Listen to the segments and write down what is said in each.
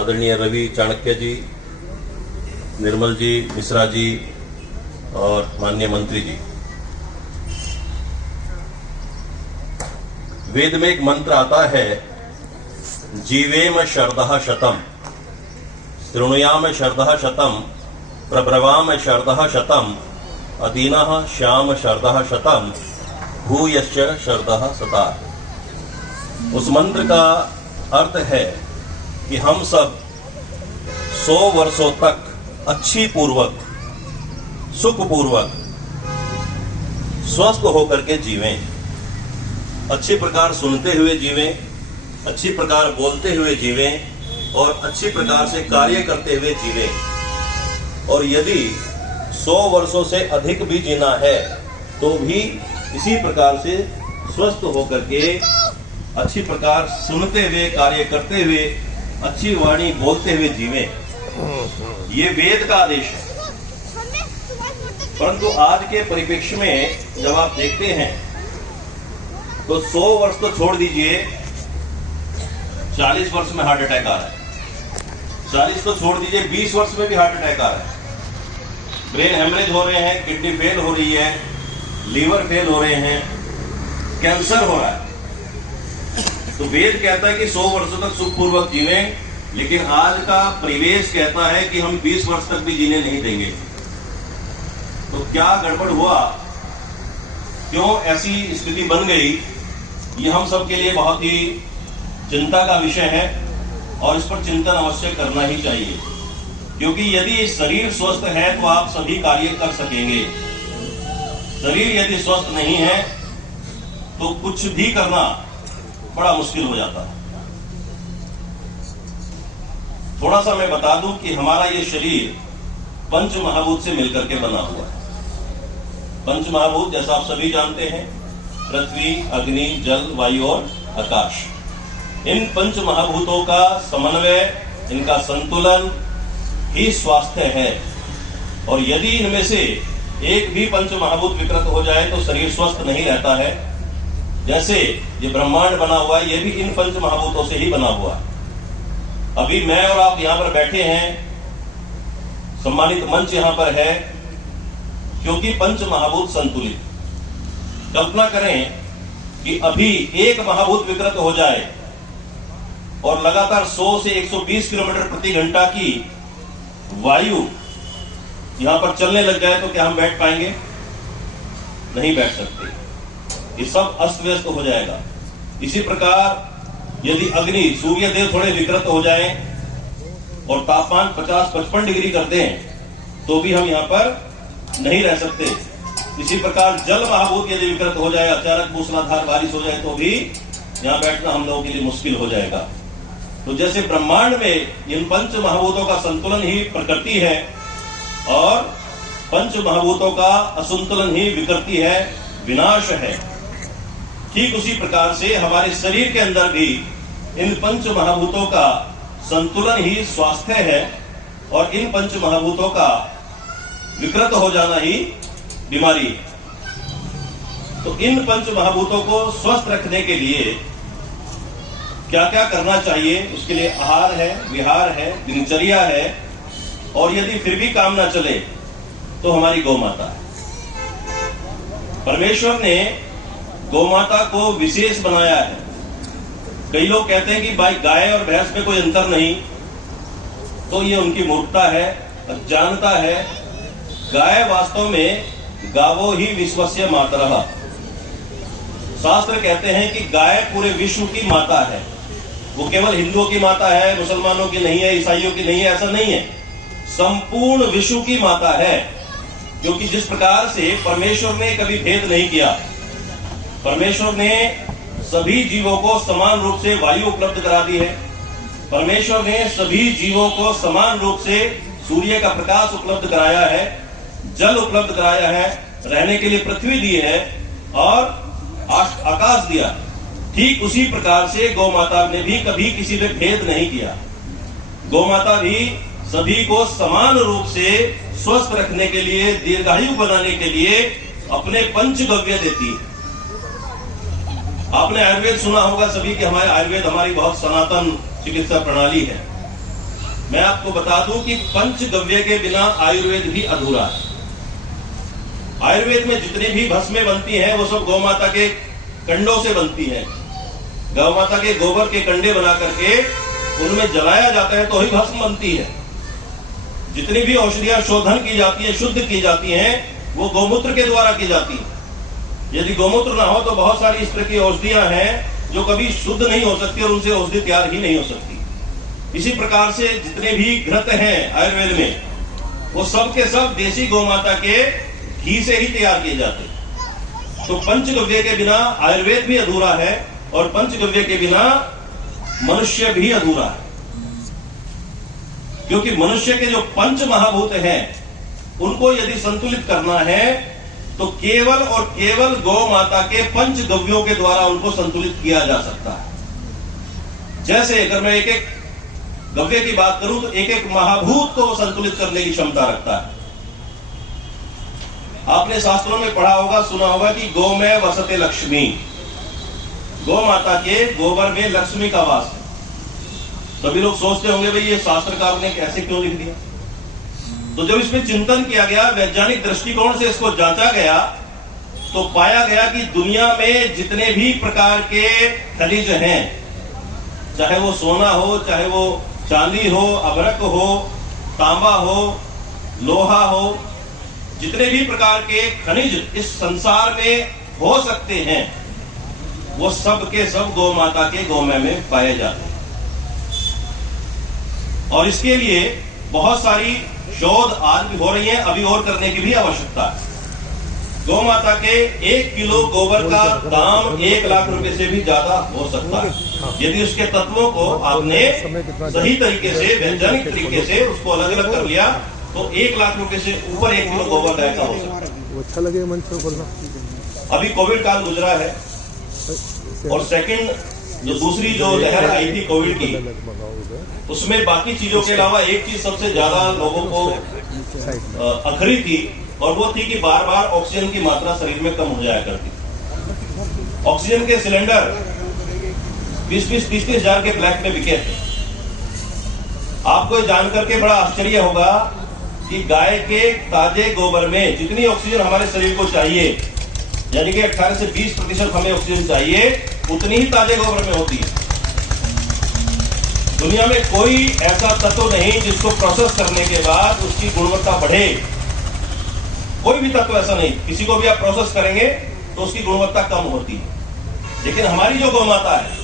आदरणीय रवि चाणक्य जी, निर्मल जी, मिश्रा जी और माननीय मंत्री जी, वेद में एक मंत्र आता है, जीवेम शरदः शतम, शृणुयाम शरदः शतम, प्रब्रवाम शरदः शतम, अदीनः श्याम शरदः शतम, भूयश्च शरदः शता। उस मंत्र का अर्थ है कि हम सब 100 वर्षों तक अच्छी पूर्वक, सुखपूर्वक, स्वस्थ होकर के जीवें, अच्छी प्रकार सुनते हुए जीवें, अच्छी प्रकार बोलते हुए जीवें और अच्छी प्रकार से कार्य करते हुए जीवें। और यदि 100 वर्षों से अधिक भी जीना है तो भी इसी प्रकार से स्वस्थ होकर के अच्छी प्रकार सुनते हुए, कार्य करते हुए, अच्छी वाणी बोलते हुए जीवें। ये वेद का आदेश है। परंतु आज के परिप्रेक्ष्य में जब आप देखते हैं तो 100 वर्ष तो छोड़ दीजिए, 40 वर्ष में हार्ट अटैक आ रहा है। 40 तो छोड़ दीजिए, 20 वर्ष में भी हार्ट अटैक आ रहा है। ब्रेन हेमरेज हो रहे हैं, किडनी फेल हो रही है, लीवर फेल हो रहे हैं, कैंसर हो रहा है। तो वेद कहता है कि 100 वर्षों तक सुखपूर्वक जीवें, लेकिन आज का परिवेश कहता है कि हम 20 वर्ष तक भी जीने नहीं देंगे। तो क्या गड़बड़ हुआ, क्यों ऐसी स्थिति बन गई, ये हम सब के लिए बहुत ही चिंता का विषय है और इस पर चिंतन अवश्य करना ही चाहिए। क्योंकि यदि शरीर स्वस्थ है तो आप सभी कार्य कर सकेंगे। शरीर यदि स्वस्थ नहीं है तो कुछ भी करना बड़ा मुश्किल हो जाता है। थोड़ा सा मैं बता दूं कि हमारा ये शरीर पंच महाभूत से मिलकर के बना हुआ है। पंच महाभूत जैसा आप सभी जानते हैं, पृथ्वी, अग्नि, जल, वायु और आकाश। इन पंच महाभूतों का समन्वय, इनका संतुलन ही स्वास्थ्य है। और यदि इनमें से एक भी पंच महाभूत विकृत हो जाए तो शरीर स्वस्थ नहीं रहता है। जैसे ये ब्रह्मांड बना हुआ है, ये भी इन पंच महाभूतों से ही बना हुआ है। अभी मैं और आप यहाँ पर बैठे हैं, सम्मानित मंच यहाँ पर है, क्योंकि पंच महाभूत संतुलित। कल्पना करें कि अभी एक महाभूत विकृत हो जाए और लगातार 100 से 120 किलोमीटर प्रति घंटा की वायु यहां पर चलने लग जाए तो क्या हम बैठ पाएंगे? नहीं बैठ सकते। ये सब अस्त व्यस्त हो जाएगा। इसी प्रकार यदि अग्नि, सूर्य देव थोड़े विकृत हो जाए और तापमान 50-55 डिग्री कर दें तो भी हम यहाँ पर नहीं रह सकते। इसी प्रकार जल महाभूत यदि विकृत हो जाए, अचानक मूसलाधार बारिश हो जाए तो भी यहाँ बैठना हम लोगों के लिए मुश्किल हो जाएगा। तो जैसे ब्रह्मांड में इन पंच महाभूतों का संतुलन ही प्रकृति है और पंच महाभूतों का असंतुलन ही विकृति है, विनाश है। ठीक उसी प्रकार से हमारे शरीर के अंदर भी इन पंच महाभूतों का संतुलन ही स्वास्थ्य है और इन पंच महाभूतों का विकृत हो जाना ही बीमारी है। तो इन पंच महाभूतों को स्वस्थ रखने के लिए क्या क्या करना चाहिए, उसके लिए आहार है, विहार है, दिनचर्या है, और यदि फिर भी काम ना चले तो हमारी गौ माता है। परमेश्वर ने गौ माता को विशेष बनाया है। कई लोग कहते हैं कि भाई गाय और भैंस में कोई अंतर नहीं, तो ये उनकी मूर्खता है, अज्ञानता है। गाय वास्तव में गावो ही विश्वस्य मातरः। शास्त्र कहते हैं कि गाय पूरे विश्व की माता है। वो केवल हिंदुओं की माता है, मुसलमानों की नहीं है, ईसाइयों की नहीं है, ऐसा नहीं है। संपूर्ण विश्व की माता है। क्योंकि जिस प्रकार से परमेश्वर ने कभी भेद नहीं किया, परमेश्वर ने सभी जीवों को समान रूप से वायु उपलब्ध करा दी है, परमेश्वर ने सभी जीवों को समान रूप से सूर्य का प्रकाश उपलब्ध कराया है, जल उपलब्ध कराया है, रहने के लिए पृथ्वी दी है और आकाश दिया। ठीक उसी प्रकार से गौ माता ने भी कभी किसी में भेद नहीं किया। गौ माता भी सभी को समान रूप से स्वस्थ रखने के लिए, दीर्घायु बनाने के लिए अपने पंचगव्य देती है। आपने आयुर्वेद सुना होगा सभी कि हमारे आयुर्वेद हमारी बहुत सनातन चिकित्सा प्रणाली है। मैं आपको बता दूं कि पंचगव्य के बिना आयुर्वेद भी अधूरा है। आयुर्वेद में जितनी भी भस्में बनती हैं वो सब गौ माता के कंडों से बनती हैं। गौ माता के गोबर के कंडे बना करके उनमें जलाया जाता है तो ही भस्म बनती है। जितनी भी औषधियां शोधन की जाती है, शुद्ध की जाती हैं, वो गौमूत्र के द्वारा की जाती है। यदि गौमूत्र ना हो तो बहुत सारी इस तरह की औषधियां हैं जो कभी शुद्ध नहीं हो सकती और उनसे औषधि तैयार ही नहीं हो सकती। इसी प्रकार से जितने भी घृत हैं आयुर्वेद में, वो सब के सब देसी गौ माता के घी से ही तैयार किए जाते हैं। तो पंचगव्य के बिना आयुर्वेद भी अधूरा है और पंचगव्य के बिना मनुष्य भी अधूरा है। क्योंकि मनुष्य के जो पंच महाभूत हैं उनको यदि संतुलित करना है तो केवल और केवल गौ माता के पंचगव्यों के द्वारा उनको संतुलित किया जा सकता है। जैसे अगर मैं एक एक गव्य की बात करूं तो एक एक महाभूत को संतुलित करने की क्षमता रखता है। आपने शास्त्रों में पढ़ा होगा, सुना होगा कि गौ में वसते लक्ष्मी, गौ माता के गोबर में लक्ष्मी का वास है। सभी लोग सोचते होंगे भाई ये शास्त्रकार ने कैसे क्यों लिख दिया। तो जब इसमें चिंतन किया गया, वैज्ञानिक दृष्टिकोण से इसको जांचा गया, तो पाया गया कि दुनिया में जितने भी प्रकार के खनिज हैं, चाहे वो सोना हो, चाहे वो चांदी हो, अभ्रक हो, तांबा हो, लोहा हो, जितने भी प्रकार के खनिज इस संसार में हो सकते हैं वो सब के सब गौ माता के गोमय में पाए जाते हैं। और इसके लिए बहुत सारी शोध आज भी हो रही है, अभी और करने की भी आवश्यकता है। गौ माता के 1 किलो गोबर का दाम 1 लाख रुपए से भी ज्यादा हो सकता है यदि उसके तत्वों को आपने सही तरीके से, वैज्ञानिक तरीके से उसको अलग अलग कर लिया तो 1 लाख रुपए से ऊपर 1 किलो गोबर गाय का हो सकता है। अच्छा लगे मंच पर बोलना। अभी कोविड काल गुजरा है और सेकंड जो दूसरी जो लहर आई थी कोविड की, उसमें बाकी चीजों के अलावा एक चीज सबसे ज्यादा लोगों को अखरी थी और वो थी कि बार बार ऑक्सीजन की मात्रा शरीर में कम हो जाया करती थी। ऑक्सीजन के सिलेंडर 20-30 हजार के ब्लैक में बिके थे। आपको जानकर के बड़ा आश्चर्य होगा कि गाय के ताजे गोबर में जितनी ऑक्सीजन हमारे शरीर को चाहिए, यानी कि 18 से 20% हमें ऑक्सीजन चाहिए, उतनी ही ताजे गोबर में होती है। दुनिया में कोई ऐसा तत्व नहीं जिसको प्रोसेस करने के बाद उसकी गुणवत्ता बढ़े। कोई भी तत्व ऐसा नहीं, किसी को भी आप प्रोसेस करेंगे तो उसकी गुणवत्ता कम होती है। लेकिन हमारी जो गौ माता है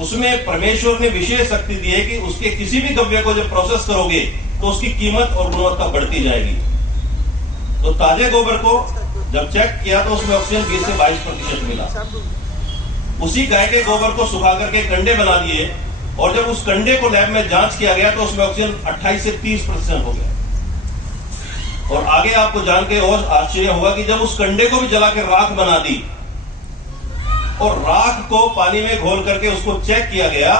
उसमें परमेश्वर ने विशेष शक्ति दी है कि उसके किसी भी गव्य को जब प्रोसेस करोगे तो उसकी कीमत और गुणवत्ता बढ़ती जाएगी। तो ताजे गोबर को जब चेक किया तो उसमें ऑक्सीजन 20 से 22% मिला। उसी गाय के गोबर को सुखा करके कंडे बना दिए और जब उस कंडे को लैब में जांच किया गया तो उसमें ऑक्सीजन 28 से 30% हो गया। और आगे आपको जान के और आश्चर्य होगा कि जब उस कंडे को भी जला के राख बना दी और राख को पानी में घोल करके उसको चेक किया गया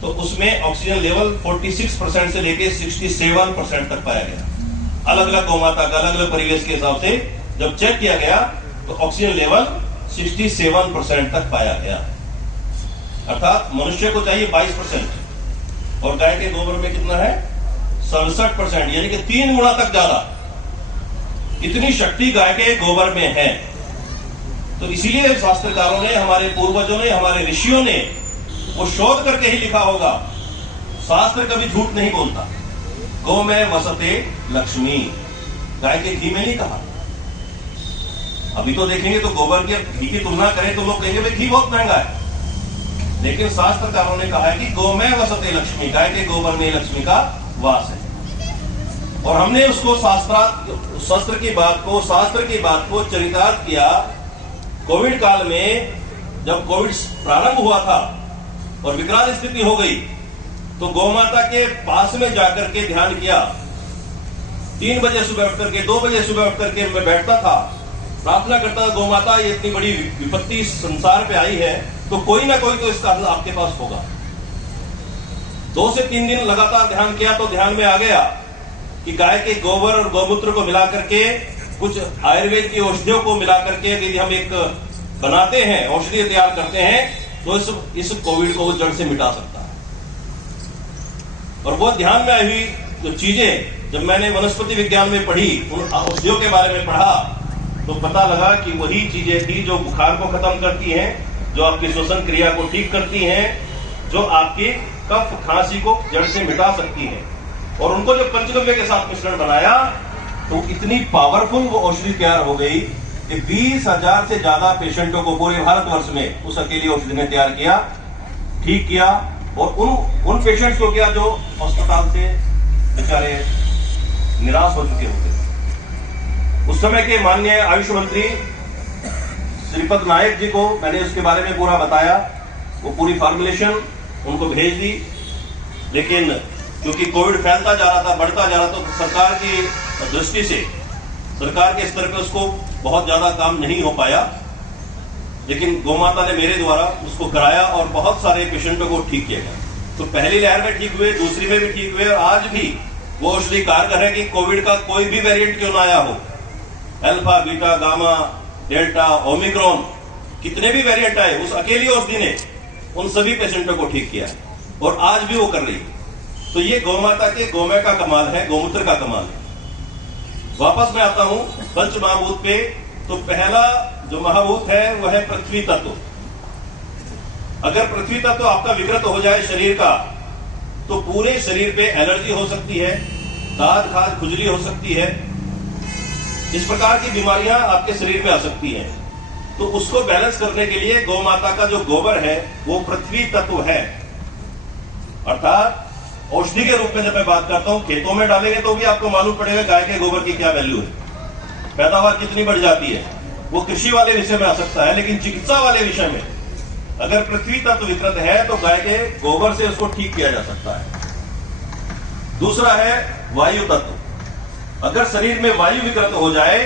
तो उसमें ऑक्सीजन लेवल 46% से लेके 67% तक पाया गया। अलग अलग गौ माता का अलग अलग परिवेश के हिसाब से जब चेक किया गया तो ऑक्सीजन लेवल 67% तक पाया गया। अर्थात मनुष्य को चाहिए 22% और गाय के गोबर में कितना है 67%, यानी कि 3 गुना तक ज्यादा। इतनी शक्ति गाय के गोबर में है। तो इसीलिए शास्त्रकारों ने, हमारे पूर्वजों ने, हमारे ऋषियों ने वो शोध करके ही लिखा होगा। शास्त्र कभी झूठ नहीं बोलता। गौ में वसते लक्ष्मी, गाय के घी में नहीं कहा। अभी तो देखेंगे तो गोबर के घी की तुलना करें तो लोग कहेंगे भाई घी बहुत महंगा है, लेकिन शास्त्रकारों ने कहा है कि गौ में वसते लक्ष्मी, गाय के गोबर में लक्ष्मी का वास है। और हमने उसको शास्त्र की बात को चरितार्थ किया। कोविड काल में जब कोविड प्रारंभ हुआ था और विकराल स्थिति हो गई तो गौ माता के पास में जाकर के ध्यान किया। 3 बजे सुबह उठ करके, 2 बजे सुबह उठ करके मैं बैठता था, प्रार्थना करता था, गौ माता ये इतनी बड़ी विपत्ति संसार पे आई है तो कोई ना कोई तो इसका हल आपके पास होगा। 2 से 3 दिन लगातार ध्यान किया तो ध्यान में आ गया कि गाय के गोबर और गौमूत्र को मिला करके, कुछ आयुर्वेद की औषधियों को मिला करके यदि हम एक बनाते हैं, औषधि तैयार करते हैं तो इस कोविड को वो जड़ से मिटा सकता है। और वो ध्यान में आई हुई जो चीजें जब मैंने वनस्पति विज्ञान में पढ़ी, उन औषधियों के बारे में पढ़ा, तो पता लगा कि वही चीजें थी जो बुखार को खत्म करती हैं, जो आपकी श्वसन क्रिया को ठीक करती हैं, जो आपकी कफ खांसी को जड़ से मिटा सकती हैं। और उनको जब पंचगव्य के साथ मिश्रण बनाया तो इतनी पावरफुल वो औषधि तैयार हो गई कि 20,000 से ज्यादा पेशेंटों को पूरे भारतवर्ष में उस अकेली औषधि ने तैयार किया, ठीक किया। और उन पेशेंट्स को किया जो अस्पताल से बेचारे निराश हो चुके होते। उस समय के माननीय आयुष मंत्री श्रीपद नायक जी को मैंने उसके बारे में पूरा बताया, वो पूरी फॉर्मुलेशन उनको भेज दी। लेकिन क्योंकि कोविड फैलता जा रहा था, बढ़ता जा रहा था, तो सरकार की दृष्टि से, सरकार के स्तर पर उसको बहुत ज्यादा काम नहीं हो पाया। लेकिन गौमाता ने मेरे द्वारा उसको कराया और बहुत सारे पेशेंटों को ठीक किया गया। तो पहली लहर में ठीक हुए, दूसरी में भी ठीक हुए, और आज भी वो औषधि कारगर है कि कोविड का कोई भी वेरिएंट क्यों ना आया हो, alpha, beta, gamma, delta, Omicron, कितने भी वेरिएंट आए, उस अकेली औषधि ने उन सभी पेशेंटों को ठीक किया है और आज भी वो कर रही है। तो ये गौमाता के गौमय का कमाल है, गौमूत्र का कमाल है। वापस मैं आता हूं पंच महाभूत पे। तो पहला जो महाभूत है वह है पृथ्वी तत्व। अगर पृथ्वी तत्व आपका विकृत हो जाए शरीर का, तो पूरे शरीर पे एलर्जी हो सकती है, दाद खाज खुजली हो सकती है, इस प्रकार की बीमारियां आपके शरीर में आ सकती हैं। तो उसको बैलेंस करने के लिए गौ माता का जो गोबर है वो पृथ्वी तत्व है। अर्थात औषधि के रूप में जब मैं बात करता हूं, खेतों में डालेंगे तो भी आपको मालूम पड़ेगा गाय के गोबर की क्या वैल्यू है, पैदावार कितनी बढ़ जाती है। वो कृषि वाले विषय में आ सकता है, लेकिन चिकित्सा वाले विषय में अगर पृथ्वी तत्व विकृत है तो गाय के गोबर से उसको ठीक किया जा सकता है। दूसरा है वायु तत्व। अगर शरीर में वायु विकृत हो जाए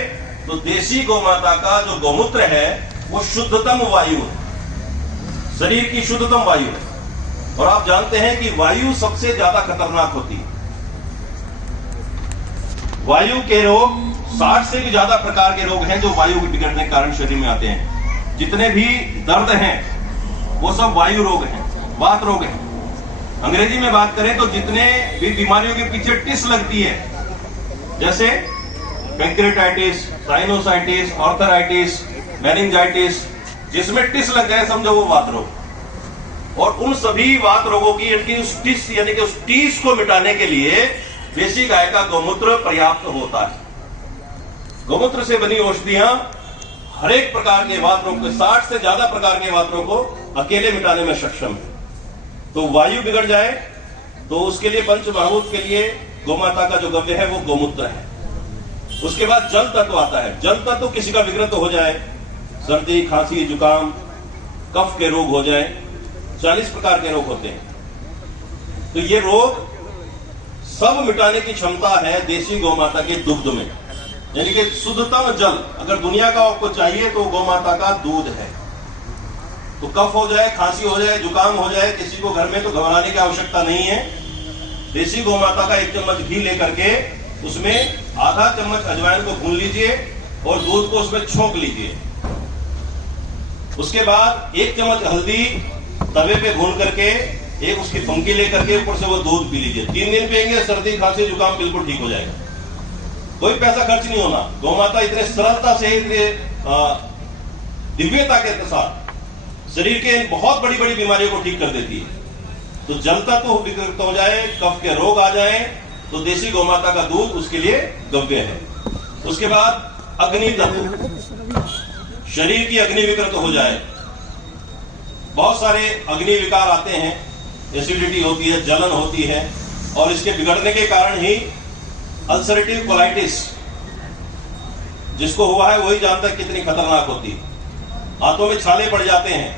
तो देशी गौमाता का जो गौमूत्र है वो शुद्धतम वायु है, शरीर की शुद्धतम वायु है। और आप जानते हैं कि वायु सबसे ज्यादा खतरनाक होती है। वायु के रोग 60 से भी ज्यादा प्रकार के रोग हैं जो वायु के बिगड़ने के कारण शरीर में आते हैं। जितने भी दर्द हैं वो सब वायु रोग हैं, वात रोग हैं। अंग्रेजी में बात करें तो जितने भी बीमारियों के पीछे टिस लगती है, जैसे पैंक्रेटाइटिस, साइनोसाइटिस, आर्थराइटिस, मेनिंजाइटिस, जिसमें टिस लग जाए समझो वो वात रोग। और उन सभी वात रोगों की इनकी उस टिस यानी कि उस टीस को मिटाने के लिए देशी गाय का गौमूत्र पर्याप्त होता है। गौमूत्र से बनी औषधियां हर एक प्रकार के वात रोग को, 60 से ज्यादा प्रकार के वात रोग को अकेले मिटाने में सक्षम है। तो वायु बिगड़ जाए तो उसके लिए पंच महाभूत के लिए गौमाता का जो गव्य है वो गौमूत्र है। उसके बाद जल तत्व आता है। जल तत्व किसी का विकृत हो जाए, सर्दी, खांसी, जुकाम, कफ के रोग हो जाए, 40 प्रकार के रोग होते हैं। तो ये रोग सब मिटाने की क्षमता है देशी गौमाता के दुग्ध में, यानी कि शुद्धतम जल अगर दुनिया का आपको चाहिए तो गौमाता का दूध है। तो कफ हो जाए, खांसी हो जाए, जुकाम हो जाए किसी को घर में, तो घबराने की आवश्यकता नहीं है। देशी गौमाता का 1 चम्मच घी लेकर के उसमें आधा चम्मच अजवाइन को भून लीजिए और दूध को उसमें छोंक लीजिए। उसके बाद 1 चम्मच हल्दी तवे पे भून करके एक उसकी फंकी लेकर के ऊपर से वो दूध पी लीजिए। 3 दिन पिएंगे, सर्दी, खांसी, जुकाम बिल्कुल ठीक हो जाएगा। कोई पैसा खर्च नहीं होना। गौमाता इतने सरलता से, इतने दिव्यता के साथ शरीर के बहुत बड़ी बड़ी बीमारियों को ठीक कर देती है। तो जल तत्व विकृत हो जाए, कफ के रोग आ जाए, तो देशी गौमाता का दूध उसके लिए गव्य है। उसके बाद अग्नि तत्व, शरीर की अग्नि विकृत हो जाए, बहुत सारे अग्नि विकार आते हैं, एसिडिटी होती है, जलन होती है, और इसके बिगड़ने के कारण ही अल्सरेटिव कोलाइटिस जिसको हुआ है वही जानता है कितनी खतरनाक होती है। हाथों में छाले पड़ जाते हैं,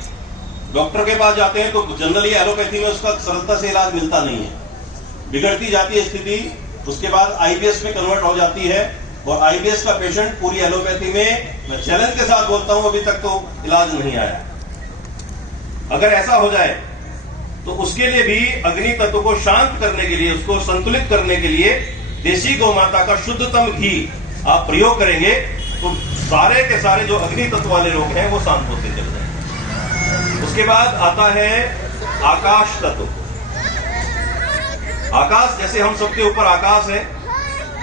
डॉक्टर के पास जाते हैं तो जनरली एलोपैथी में उसका सरलता से इलाज मिलता नहीं है, बिगड़ती जाती है स्थिति। उसके बाद आईबीएस में कन्वर्ट हो जाती है, और आईबीएस का पेशेंट पूरी एलोपैथी में, मैं चैलेंज के साथ बोलता हूं, अभी तक तो इलाज नहीं आया। अगर ऐसा हो जाए तो उसके लिए भी अग्नि तत्व को शांत करने के लिए, उसको संतुलित करने के लिए देशी गौमाता का शुद्धतम घी आप प्रयोग करेंगे तो सारे के सारे जो अग्नि तत्व वाले रोग हैं वो शांत होते चले जाएंगे। उसके बाद आता है आकाश तत्व। आकाश जैसे हम सबके ऊपर आकाश है,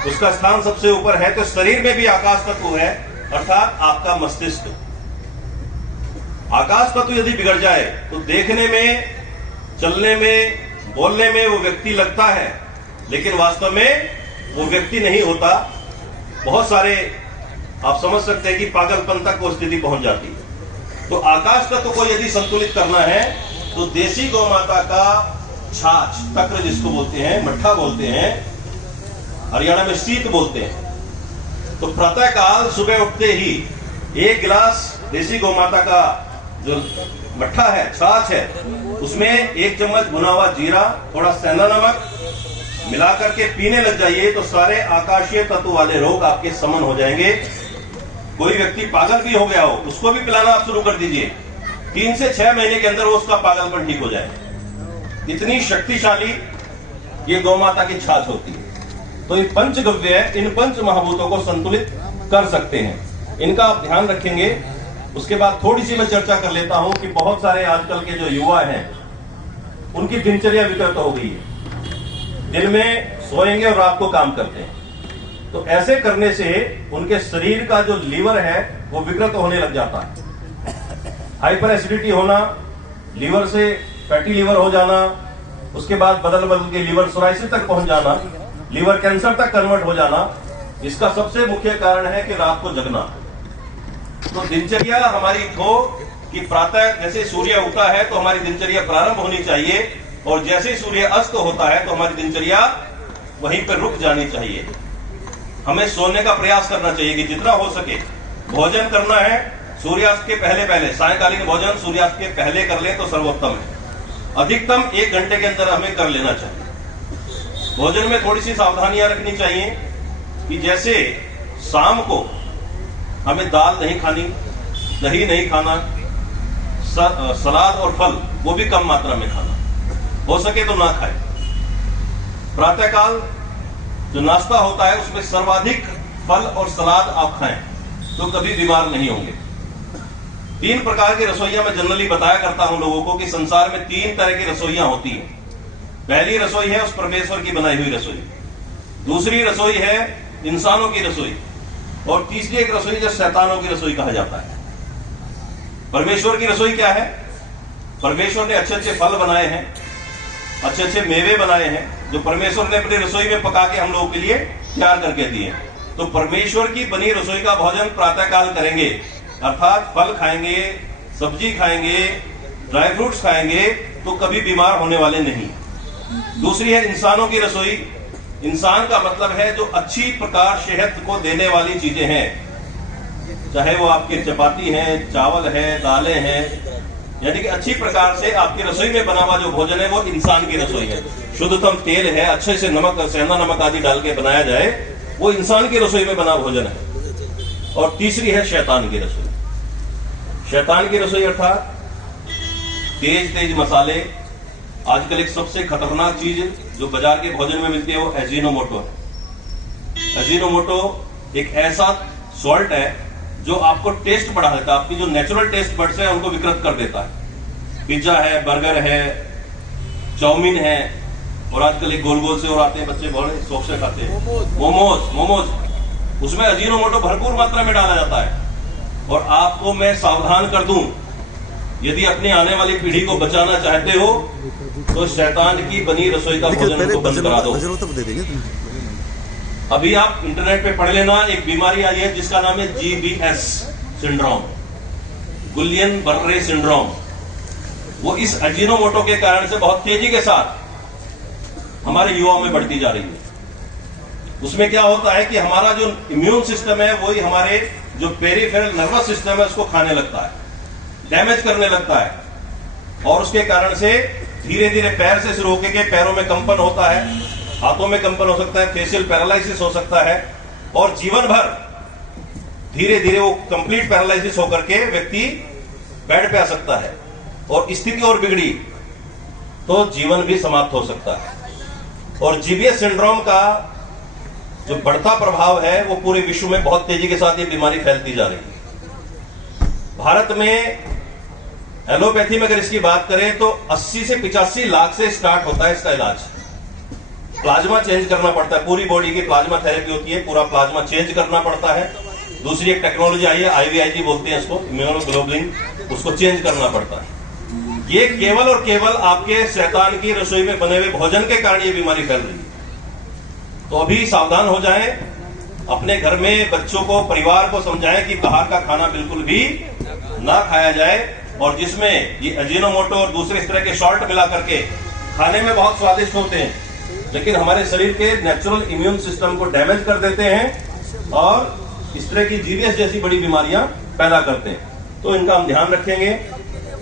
उसका स्थान सबसे ऊपर है, तो शरीर में भी आकाश तत्व है, अर्थात आपका मस्तिष्क। आकाश तत्व यदि बिगड़ जाए तो देखने में, चलने में, बोलने में वो व्यक्ति लगता है, लेकिन वास्तव में वो व्यक्ति नहीं होता। बहुत सारे आप समझ सकते हैं कि पागलपन तक वो स्थिति पहुंच जाती है। तो आकाश तत्व को यदि संतुलित करना है तो देसी गौ माता का छाछ, तक्र जिसको बोलते हैं, मट्ठा बोलते हैं, हरियाणा में शीत बोलते हैं, तो प्रातः काल सुबह उठते ही 1 गिलास देसी गौ माता का जो मट्ठा है, छाछ है, उसमें 1 चम्मच भुना हुआ जीरा, थोड़ा सेंधा नमक मिला करके पीने लग जाइए तो सारे आकाशीय तत्व वाले रोग आपके समन हो जाएंगे। कोई व्यक्ति पागल भी हो गया हो, उसको भी पिलाना आप शुरू कर दीजिए, 3 से 6 महीने के अंदर वो उसका पागलपन ठीक हो जाए। इतनी शक्तिशाली ये गौ माता की छाछ होती है। तो ये पंचगव्य, इन पंच महाभूतों को संतुलित कर सकते हैं, इनका आप ध्यान रखेंगे। उसके बाद थोड़ी सी मैं चर्चा कर लेता हूं कि बहुत सारे आजकल के जो युवा हैं उनकी दिनचर्या विकृत हो गई है, दिन में सोएंगे और रात को काम करते हैं। तो ऐसे करने से उनके शरीर का जो लीवर है वो विकृत होने लग जाता है। हाइपर एसिडिटी होना, लीवर से फैटी लीवर हो जाना, उसके बाद बदल के लीवर सोराइसिस तक पहुंच जाना, लीवर कैंसर तक कन्वर्ट हो जाना, इसका सबसे मुख्य कारण है कि रात को जगना। तो दिनचर्या हमारी हो कि प्रातः जैसे सूर्य उगता है तो हमारी दिनचर्या प्रारंभ होनी चाहिए, और जैसे ही सूर्य अस्त होता है तो हमारी दिनचर्या वहीं पर रुक जानी चाहिए। हमें सोने का प्रयास करना चाहिए कि जितना हो सके भोजन करना है सूर्यास्त के पहले, सायकालीन भोजन सूर्यास्त के पहले कर ले तो सर्वोत्तम है। अधिकतम 1 घंटे के अंदर हमें कर लेना चाहिए। भोजन में थोड़ी सी सावधानियां रखनी चाहिए कि जैसे शाम को हमें दाल नहीं खानी, दही नहीं खाना, सलाद और फल वो भी कम मात्रा में खाना, हो सके तो ना खाए। प्रातःकाल जो नाश्ता होता है उसमें सर्वाधिक फल और सलाद आप खाएं तो कभी बीमार नहीं होंगे। 3 प्रकार की रसोइयां मैं जनरली बताया करता हूं लोगों को कि संसार में 3 तरह की रसोइयां होती हैं। पहली रसोई है उस परमेश्वर की बनाई हुई रसोई, दूसरी रसोई है इंसानों की रसोई, और तीसरी एक रसोई जो शैतानों की रसोई कहा जाता है। परमेश्वर की रसोई क्या है? परमेश्वर ने अच्छे अच्छे फल बनाए हैं, अच्छे अच्छे मेवे बनाए हैं जो परमेश्वर ने अपनी रसोई में पका के हम लोगों के लिए तैयार करके दिए। तो परमेश्वर की बनी रसोई का भोजन प्रातः काल करेंगे, अर्थात फल खाएंगे, सब्जी खाएंगे, ड्राई फ्रूट्स खाएंगे, तो कभी बीमार होने वाले नहीं। दूसरी है इंसानों की रसोई। इंसान का मतलब है जो अच्छी प्रकार सेहत को देने वाली चीजें हैं, चाहे वो आपके चपाती है, चावल है, दालें हैं, यानी कि अच्छी प्रकार से आपकी रसोई में बना हुआ जो भोजन है वो इंसान की रसोई है। शुद्धतम तेल है, अच्छे से नमक, सेंधा नमक आदि डाल के बनाया जाए, वो इंसान की रसोई में बना भोजन है। और तीसरी है शैतान की रसोई। शैतान की रसोई अर्थात तेज मसाले। आजकल एक सबसे खतरनाक चीज जो बाजार के भोजन में मिलती है वो एजीनोमोटो है। एजीनोमोटो एक ऐसा सॉल्ट है जो आपको टेस्ट बढ़ा देता है, आपकी जो नेचुरल टेस्ट बड्स है उनको विकृत कर देता है। पिज्जा है, बर्गर है, चाउमीन है, और आजकल एक गोल गोल से और आते हैं, बच्चे बड़े शौक से खाते हैं, मोमोज, उसमें अजीनोमोटो भरपूर मात्रा में डाला जाता है। और आपको मैं सावधान कर दूं, यदि अपनी आने वाली पीढ़ी को बचाना चाहते हो तो शैतान की बनी रसोई का भोजन को बंद करा दो। अभी आप इंटरनेट पे पढ़ लेना, एक बीमारी आई है जिसका नाम है GBS सिंड्रोम, गुलियन बर्रे सिंड्रोम। वो इस अजीनोमोटो के कारण से बहुत तेजी के साथ हमारे युवाओं में बढ़ती जा रही है। उसमें क्या होता है कि हमारा जो इम्यून सिस्टम है वही हमारे जो पेरिफेरल नर्वस सिस्टम है उसको खाने लगता है, डैमेज करने लगता है, और उसके कारण से धीरे धीरे पैर से शुरू होकर के पैरों में कंपन होता है, हाथों में कंपन हो सकता है, फेशियल पैरालिसिस हो सकता है, और जीवन भर धीरे धीरे वो कंप्लीट पैरालिसिस होकर के व्यक्ति बेड पे आ सकता है, और स्थिति और बिगड़ी तो जीवन भी समाप्त हो सकता है। और GBS सिंड्रोम का जो बढ़ता प्रभाव है वो पूरे विश्व में बहुत तेजी के साथ ये बीमारी फैलती जा रही है। भारत में एलोपैथी में अगर इसकी बात करें तो 80 से 85 लाख से स्टार्ट होता है इसका इलाज। प्लाज्मा चेंज करना पड़ता है, पूरी बॉडी की प्लाज्मा थेरेपी होती है, पूरा प्लाज्मा चेंज करना पड़ता है। दूसरी एक टेक्नोलॉजी आई है, IVIG बोलते हैं इसको, इम्यूनोग्लोबुलिन, उसको चेंज करना पड़ता है। ये केवल और केवल आपके शैतान की रसोई में बने हुए भोजन के कारण ये बीमारी फैल रही है। तो अभी सावधान हो जाएं, अपने घर में बच्चों को, परिवार को समझाएं कि बाहर का खाना बिल्कुल भी ना खाया जाए, और जिसमें ये अजीनोमोटो और दूसरे इस तरह के सॉल्ट मिला करके खाने में बहुत स्वादिष्ट होते हैं, लेकिन हमारे शरीर के नेचुरल इम्यून सिस्टम को डैमेज कर देते हैं और इस तरह की GBS जैसी बड़ी बीमारियां पैदा करते हैं। तो इनका हम ध्यान रखेंगे।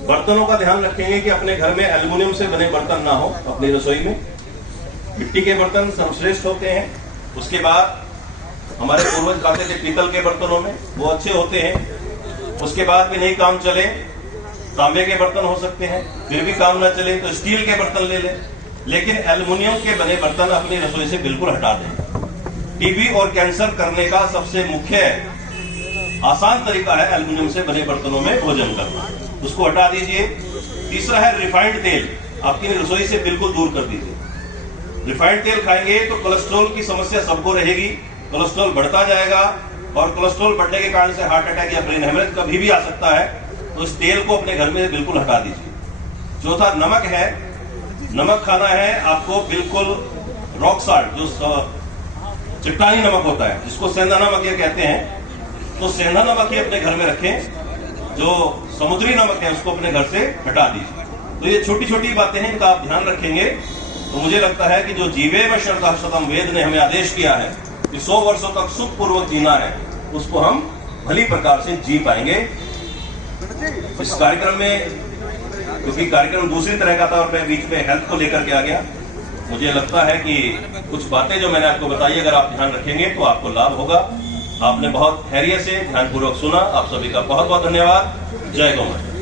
बर्तनों का ध्यान रखेंगे कि अपने घर में एल्युमिनियम से बने बर्तन ना हो, अपनी रसोई में मिट्टी के बर्तन सर्वश्रेष्ठ होते हैं। उसके बाद हमारे पूर्वज खाते थे पीतल के बर्तनों में, वो अच्छे होते हैं। उसके बाद भी नहीं काम चले, तांबे के बर्तन हो सकते हैं, फिर भी काम ना चले तो स्टील के बर्तन ले लें, लेकिन एल्युमिनियम के बने बर्तन अपनी रसोई से बिल्कुल हटा दें। टीबी और कैंसर करने का सबसे मुख्य आसान तरीका है एल्युमिनियम से बने बर्तनों में भोजन करना, उसको हटा दीजिए। तीसरा है रिफाइंड तेल, आपकी रसोई से बिल्कुल दूर कर दीजिए। रिफाइंड तेल खाएंगे तो कोलेस्ट्रॉल की समस्या सबको रहेगी, कोलेस्ट्रॉल बढ़ता जाएगा और कोलेस्ट्रॉल बढ़ने के कारण से हार्ट अटैक या ब्रेन हेमरेज कभी भी आ सकता है। तो इस तेल को अपने घर में बिल्कुल हटा दीजिए। चौथा नमक है, नमक खाना है आपको बिल्कुल रॉक साल्ट, जो चट्टानी नमक होता है, जिसको सेंधा नमक ये कहते हैं, तो सेंधा नमक ही अपने घर में रखें। जो समुद्री नमक है उसको अपने घर से हटा दीजिए। तो ये छोटी छोटी बातें हैं, इनका आप ध्यान रखेंगे तो मुझे लगता है कि जो जीवे में श्रद्धा शतम वेद ने हमें आदेश किया है कि 100 वर्षों तक सुखपूर्वक जीना है, उसको हम भली प्रकार से जी पाएंगे। इस कार्यक्रम में, क्योंकि कार्यक्रम दूसरी तरह का था और मैं बीच में हेल्थ को लेकर के आ गया, मुझे लगता है कि कुछ बातें जो मैंने आपको बताई अगर आप ध्यान रखेंगे तो आपको लाभ होगा। आपने बहुत धैर्य से ध्यानपूर्वक सुना, आप सभी का बहुत बहुत धन्यवाद। जय गौ माता।